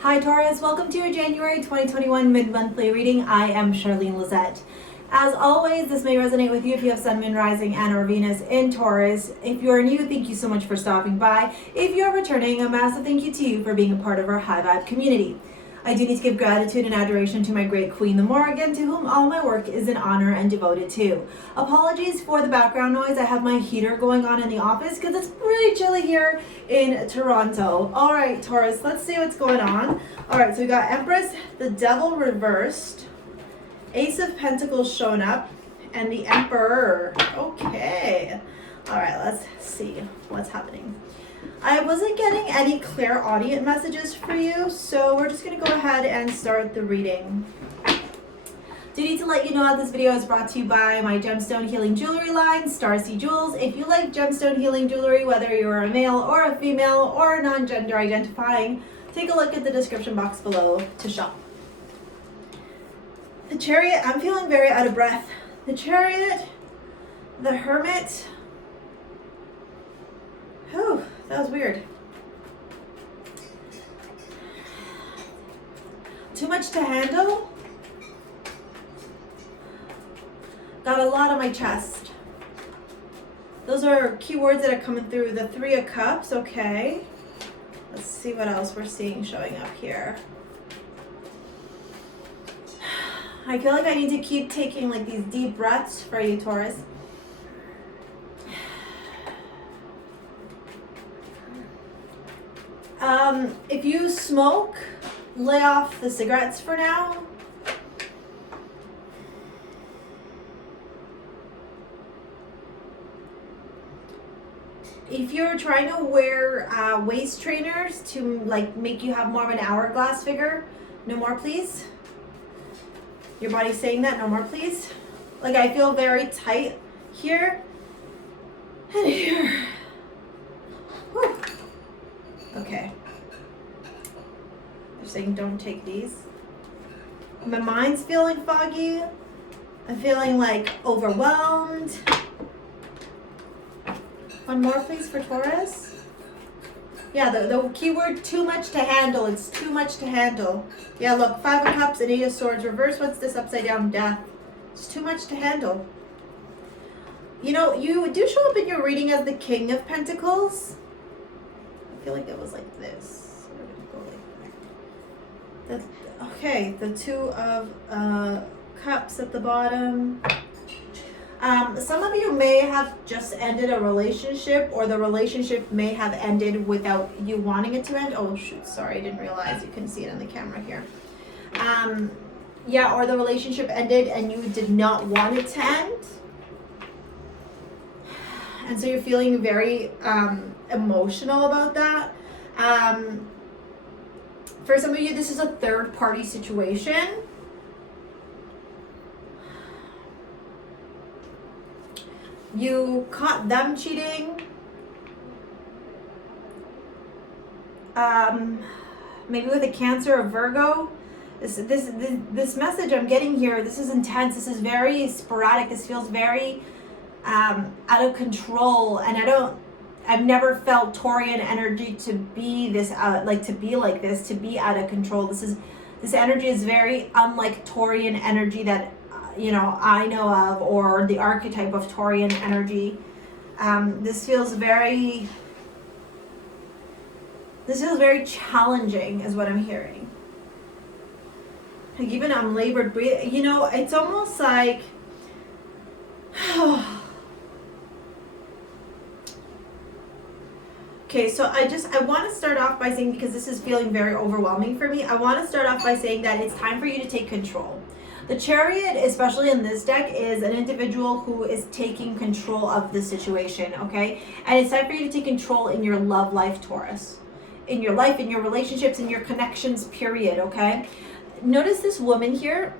Hi Taurus, welcome to your January 2021 mid-monthly reading. I am Charlene Lizette. As always, this may resonate with you if you have Sun, Moon, Rising, and or Venus in Taurus. If you're new, thank you so much for stopping by. If you're returning, a massive thank you to you for being a part of our High Vibe community. I do need to give gratitude and adoration to my great Queen, the Morrigan, to whom all my work is in honor and devoted to. Apologies for the background noise. I have my heater going on in the office because it's pretty chilly here in Toronto. All right, Taurus, let's see what's going on. All right, so we got Empress, the Devil reversed, Ace of Pentacles showing up, and the Emperor. Okay. All right, let's see what's happening. I wasn't getting any Clairaudient messages for you, so we're just going to go ahead and start the reading. Do need to let you know that this video is brought to you by my gemstone healing jewelry line, STARSEA Jewels. If you like gemstone healing jewelry, whether you're a male or a female or non-gender identifying, take a look at the description box below to shop. The Chariot, I'm feeling very out of breath. The Chariot, the Hermit. Whew, that was weird. Too much to handle. Got a lot on my chest. Those are keywords that are coming through. The Three of Cups, okay. Let's see what else we're seeing showing up here. I feel like I need to keep taking like these deep breaths for you, Taurus. If you smoke, lay off the cigarettes for now. If you're trying to wear waist trainers to like make you have more of an hourglass figure, no more please. Your body's saying that, no more please. Like I feel very tight here and here. Whew. Okay. They're saying don't take these. My mind's feeling foggy. I'm feeling like overwhelmed. One more please for Taurus. Yeah, the keyword too much to handle. It's too much to handle. Yeah, look, Five of Cups and Eight of Swords reverse. What's this upside down? Death. It's too much to handle. You know, you do show up in your reading as the King of Pentacles. I feel like it was like this. Okay, the Two of Cups at the bottom. Some of you may have just ended a relationship, or the relationship may have ended without you wanting it to end. Oh shoot, sorry, I didn't realize you couldn't see it on the camera here. Yeah, or the relationship ended and you did not want it to end. And so you're feeling very emotional about that. For some of you, this is a third party situation. You caught them cheating. Maybe with a Cancer or Virgo. This message I'm getting here, this is intense. This is very sporadic. This feels very out of control. And I've never felt Taurian energy to be this to be like this, to be out of control. This energy is very unlike Taurian energy that I know of, or the archetype of Taurian energy. This feels very challenging is what I'm hearing. Like even I'm labored breathing, it's almost like okay, so I want to start off by saying, because this is feeling very overwhelming for me, I want to start off by saying that it's time for you to take control. The Chariot, especially in this deck, is an individual who is taking control of the situation, okay? And it's time for you to take control in your love life, Taurus. In your life, in your relationships, in your connections, period, okay? Notice this woman here.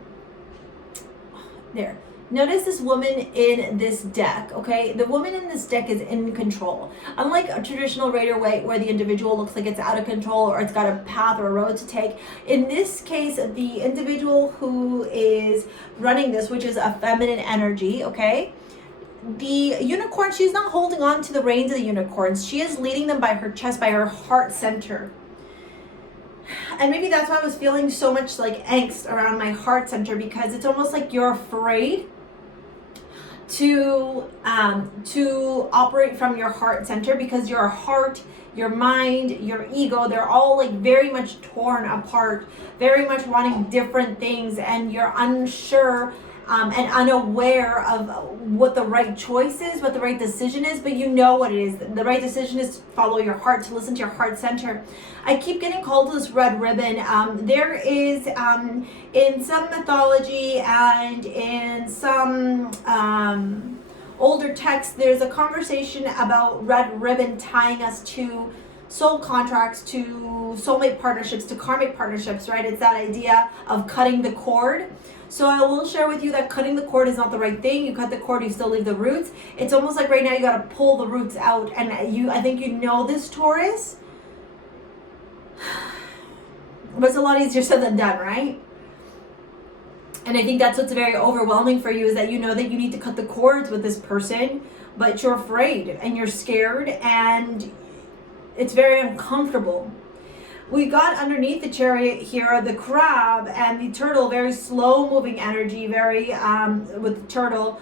There. Notice this woman in this deck, okay? The woman in this deck is in control. Unlike a traditional Rider-Waite where the individual looks like it's out of control or it's got a path or a road to take, in this case, the individual who is running this, which is a feminine energy, okay? The unicorn, she's not holding on to the reins of the unicorns. She is leading them by her chest, by her heart center. And maybe that's why I was feeling so much like angst around my heart center, because it's almost like you're afraid to operate from your heart center, because your heart, your mind, your ego, they're all like very much torn apart, very much wanting different things, and you're unsure and unaware of what the right choice is, what the right decision is, but you know what it is. The right decision is to follow your heart, to listen to your heart center. I keep getting called to this red ribbon. There is, in some mythology and in some older texts, there's a conversation about red ribbon tying us to soul contracts, to soulmate partnerships, to karmic partnerships, right? It's that idea of cutting the cord. So I will share with you that cutting the cord is not the right thing. You cut the cord, you still leave the roots. It's almost like right now you got to pull the roots out. And I think you know this, Taurus. But it's a lot easier said than done, right? And I think that's what's very overwhelming for you, is that you know that you need to cut the cords with this person, but you're afraid and you're scared and it's very uncomfortable. We got underneath the Chariot here, the crab and the turtle, very slow moving energy, very, with the turtle,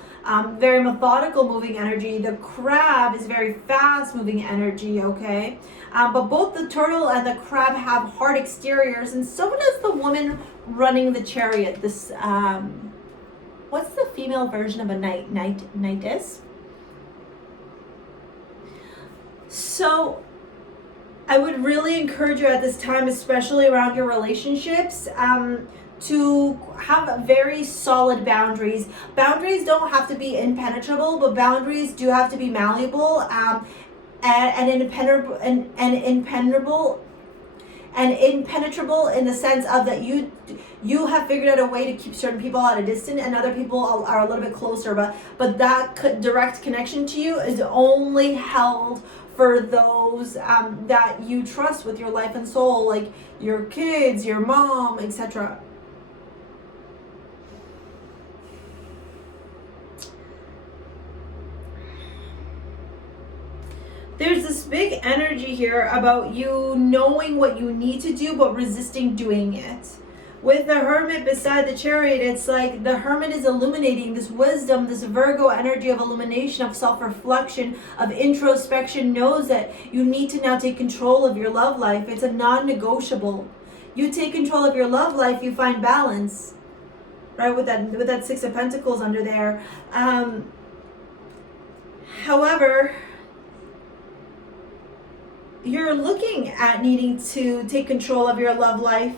very methodical moving energy. The crab is very fast moving energy, okay? But both the turtle and the crab have hard exteriors, and so does the woman running the chariot. This, what's the female version of a knightess? So I would really encourage you at this time, especially around your relationships, to have very solid boundaries. Boundaries don't have to be impenetrable, but boundaries do have to be malleable, and impenetrable, impenetrable in the sense of that you have figured out a way to keep certain people at a distance and other people are a little bit closer, but that direct connection to you is only held for those that you trust with your life and soul, like your kids, your mom, etc. There's this big energy here about you knowing what you need to do but resisting doing it. With the Hermit beside the Chariot, it's like the Hermit is illuminating this wisdom, this Virgo energy of illumination, of self-reflection, of introspection, knows that you need to now take control of your love life. It's a non-negotiable. You take control of your love life, you find balance, right? With that Six of Pentacles under there. However, you're looking at needing to take control of your love life,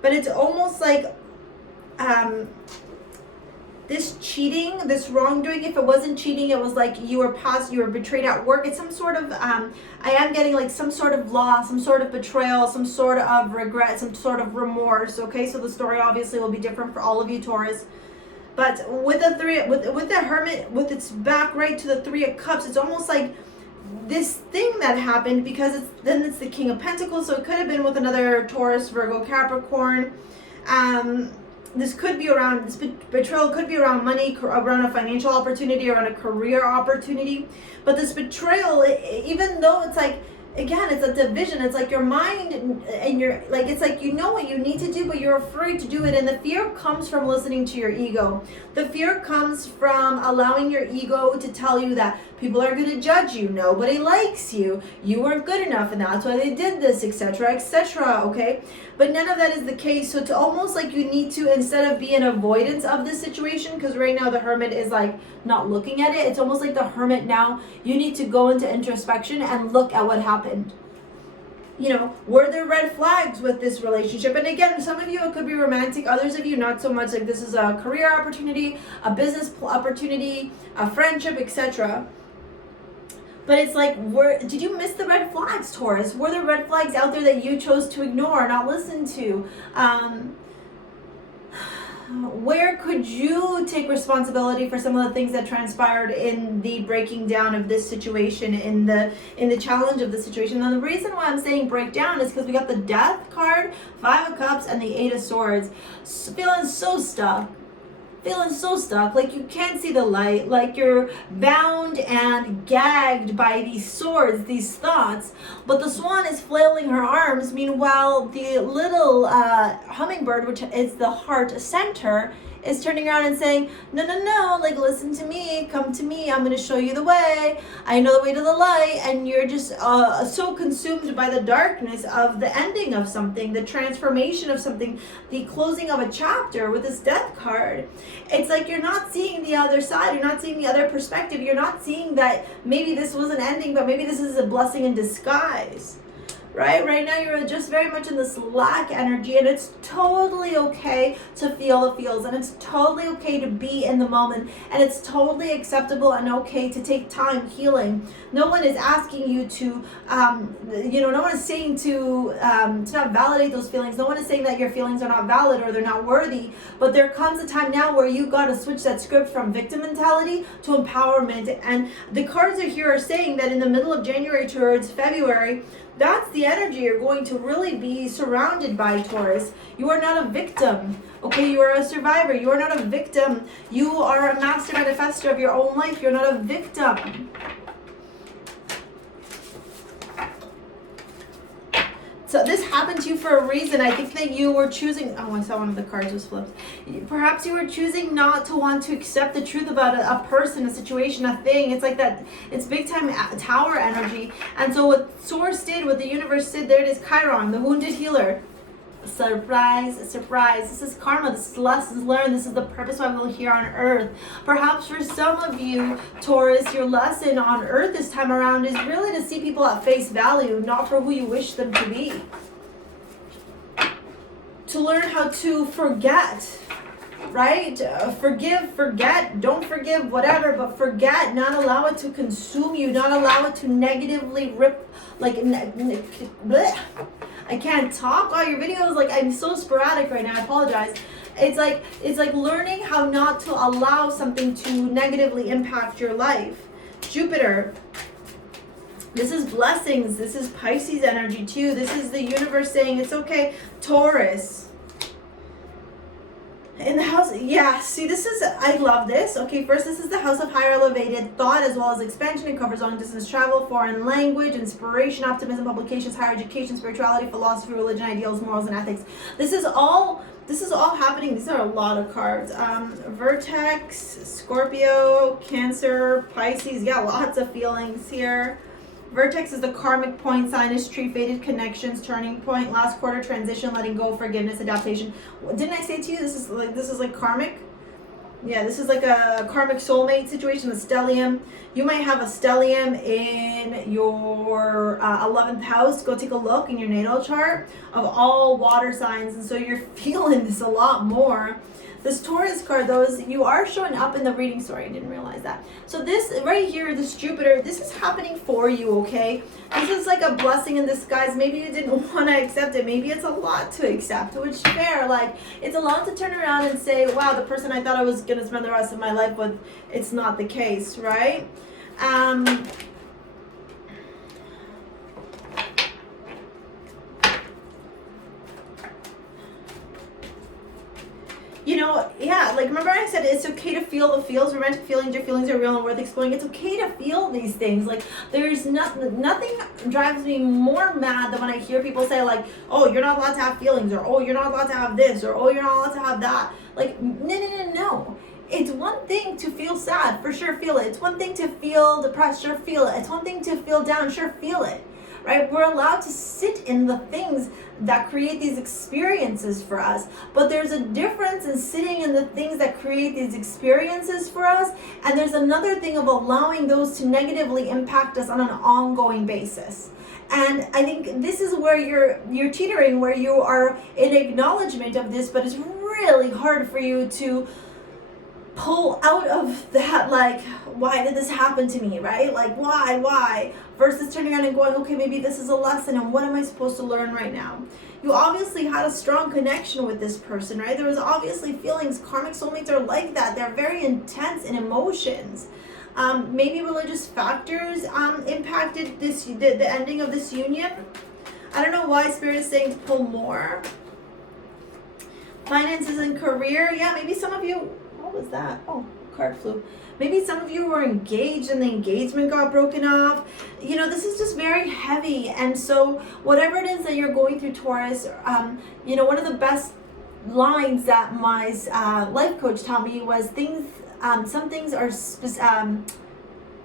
but it's almost like this cheating, this wrongdoing. If it wasn't cheating, it was like you were betrayed at work. It's some sort of, I am getting like some sort of loss, some sort of betrayal, some sort of regret, some sort of remorse. Okay, so the story obviously will be different for all of you, Taurus. But with the Hermit, with its back right to the Three of Cups, it's almost like this thing that happened, because it's the King of Pentacles, so it could have been with another Taurus, Virgo, Capricorn. This could be around, this betrayal could be around money, around a financial opportunity, around a career opportunity. But this betrayal, even though it's like, again, it's a division. It's like your mind and your, like, it's like you know what you need to do, but you're afraid to do it. And the fear comes from listening to your ego. The fear comes from allowing your ego to tell you that people are going to judge you. Nobody likes you. You weren't good enough, and that's why they did this, etc., etc. Okay? But none of that is the case. So it's almost like you need to, instead of be in avoidance of this situation, because right now the Hermit is like not looking at it. It's almost like the Hermit now, you need to go into introspection and look at what happened. You know, were there red flags with this relationship? And again, some of you, it could be romantic. Others of you, not so much. Like this is a career opportunity, a business opportunity, a friendship, etc. But it's like, did you miss the red flags, Taurus? Were there red flags out there that you chose to ignore, not listen to? Where could you take responsibility for some of the things that transpired in the breaking down of this situation, in the challenge of the situation? And the reason why I'm saying break down is because we got the Death card, Five of Cups, and the Eight of Swords. Feeling so stuck. feeling so stuck, like you can't see the light, like you're bound and gagged by these swords, these thoughts. But the swan is flailing her arms. Meanwhile, the little hummingbird, which is the heart center, is turning around and saying, no, no, no, like, listen to me, come to me, I'm going to show you the way, I know the way to the light. And you're just so consumed by the darkness of the ending of something, the transformation of something, the closing of a chapter with this death card. It's like you're not seeing the other side, you're not seeing the other perspective, you're not seeing that maybe this was an ending, but maybe this is a blessing in disguise. Right now you're just very much in this lack energy, and it's totally okay to feel the feels, and it's totally okay to be in the moment, and it's totally acceptable and okay to take time healing. No one is asking you to, no one is saying to not validate those feelings. No one is saying that your feelings are not valid or they're not worthy, but there comes a time now where you got to switch that script from victim mentality to empowerment. And the cards here are saying that in the middle of January towards February, that's the energy you're going to really be surrounded by, Taurus. You are not a victim, okay? You are a survivor. You are not a victim. You are a master manifestor of your own life. You're not a victim. So this happened to you for a reason. I think that you were choosing, oh, I saw one of the cards was flipped. Perhaps you were choosing not to want to accept the truth about a person, a situation, a thing. It's like that, it's big time tower energy. And so what Source did, what the universe did, there it is, Chiron, the wounded healer. Surprise, surprise. This is karma. This is lessons learned. This is the purpose why we're here on earth. Perhaps for some of you, Taurus, your lesson on earth this time around is really to see people at face value, not for who you wish them to be. To learn how to forget, right? Forgive, forget, don't forgive, whatever, but forget, not allow it to consume you, not allow it to negatively rip, like, bleh. I can't talk. Oh, your videos, like, I'm so sporadic right now. I apologize. It's like learning how not to allow something to negatively impact your life. Jupiter. This is blessings. This is Pisces energy too. This is the universe saying it's okay. Taurus. In the house, yeah, see, this is, I love this. Okay, first, this is the house of higher elevated thought as well as expansion. It covers long distance travel, foreign language, inspiration, optimism, publications, higher education, spirituality, philosophy, religion, ideals, morals, and ethics. This is all happening. These are a lot of cards. Vertex, Scorpio, Cancer, Pisces. Yeah, lots of feelings here. Vertex is the karmic point, sinus tree, fated connections, turning point, last quarter, transition, letting go, forgiveness, adaptation. Didn't I say to you this is like karmic? Yeah, this is like a karmic soulmate situation, the stellium. You might have a stellium in your 11th house. Go take a look in your natal chart of all water signs, and so you're feeling this a lot more. This Taurus card, though, is you are showing up in the reading. Sorry, I didn't realize that. So this right here, this Jupiter, this is happening for you, okay? This is like a blessing in disguise. Maybe you didn't want to accept it. Maybe it's a lot to accept, which is fair. Like, it's a lot to turn around and say, wow, the person I thought I was going to spend the rest of my life with, it's not the case, right? You know, yeah, like, remember I said it's okay to feel the feels, romantic feelings, your feelings are real and worth exploring. It's okay to feel these things. Like, there's nothing drives me more mad than when I hear people say, like, oh, you're not allowed to have feelings, or oh, you're not allowed to have this, or oh, you're not allowed to have that. Like, no. It's one thing to feel sad, for sure, feel it. It's one thing to feel depressed, sure, feel it. It's one thing to feel down, sure, feel it. Right? We're allowed to sit in the things that create these experiences for us. But there's a difference in sitting in the things that create these experiences for us, and there's another thing of allowing those to negatively impact us on an ongoing basis. And I think this is where you're teetering, where you are in acknowledgement of this, but it's really hard for you to pull out of that, like, why did this happen to me, right? Like, why? Versus turning around and going, okay, maybe this is a lesson, and what am I supposed to learn right now? You obviously had a strong connection with this person, right? There was obviously feelings. Karmic soulmates are like that. They're very intense in emotions. Maybe religious factors impacted the ending of this union. I don't know why Spirit is saying to pull more. Finances and career. Yeah, maybe some of you, what was that? Oh, card flew. Maybe some of you were engaged and the engagement got broken off. You know, this is just very heavy. And so whatever it is that you're going through, Taurus, you know, one of the best lines that my life coach taught me was some things are,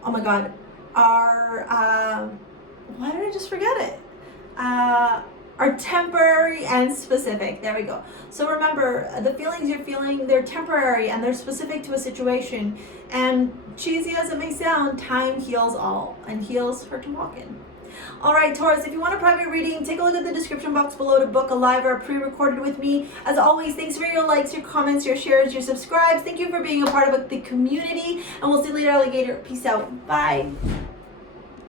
oh my God, are, why did I just forget it? Are temporary and specific. There we go. So remember, the feelings you're feeling, they're temporary and they're specific to a situation. And cheesy as it may sound, time heals all and heals her to walk in. All right, Taurus, if you want a private reading, take a look at the description box below to book a live or pre-recorded with me. As always, thanks for your likes, your comments, your shares, your subscribes. Thank you for being a part of the community, and we'll see you later, alligator. Peace out. Bye.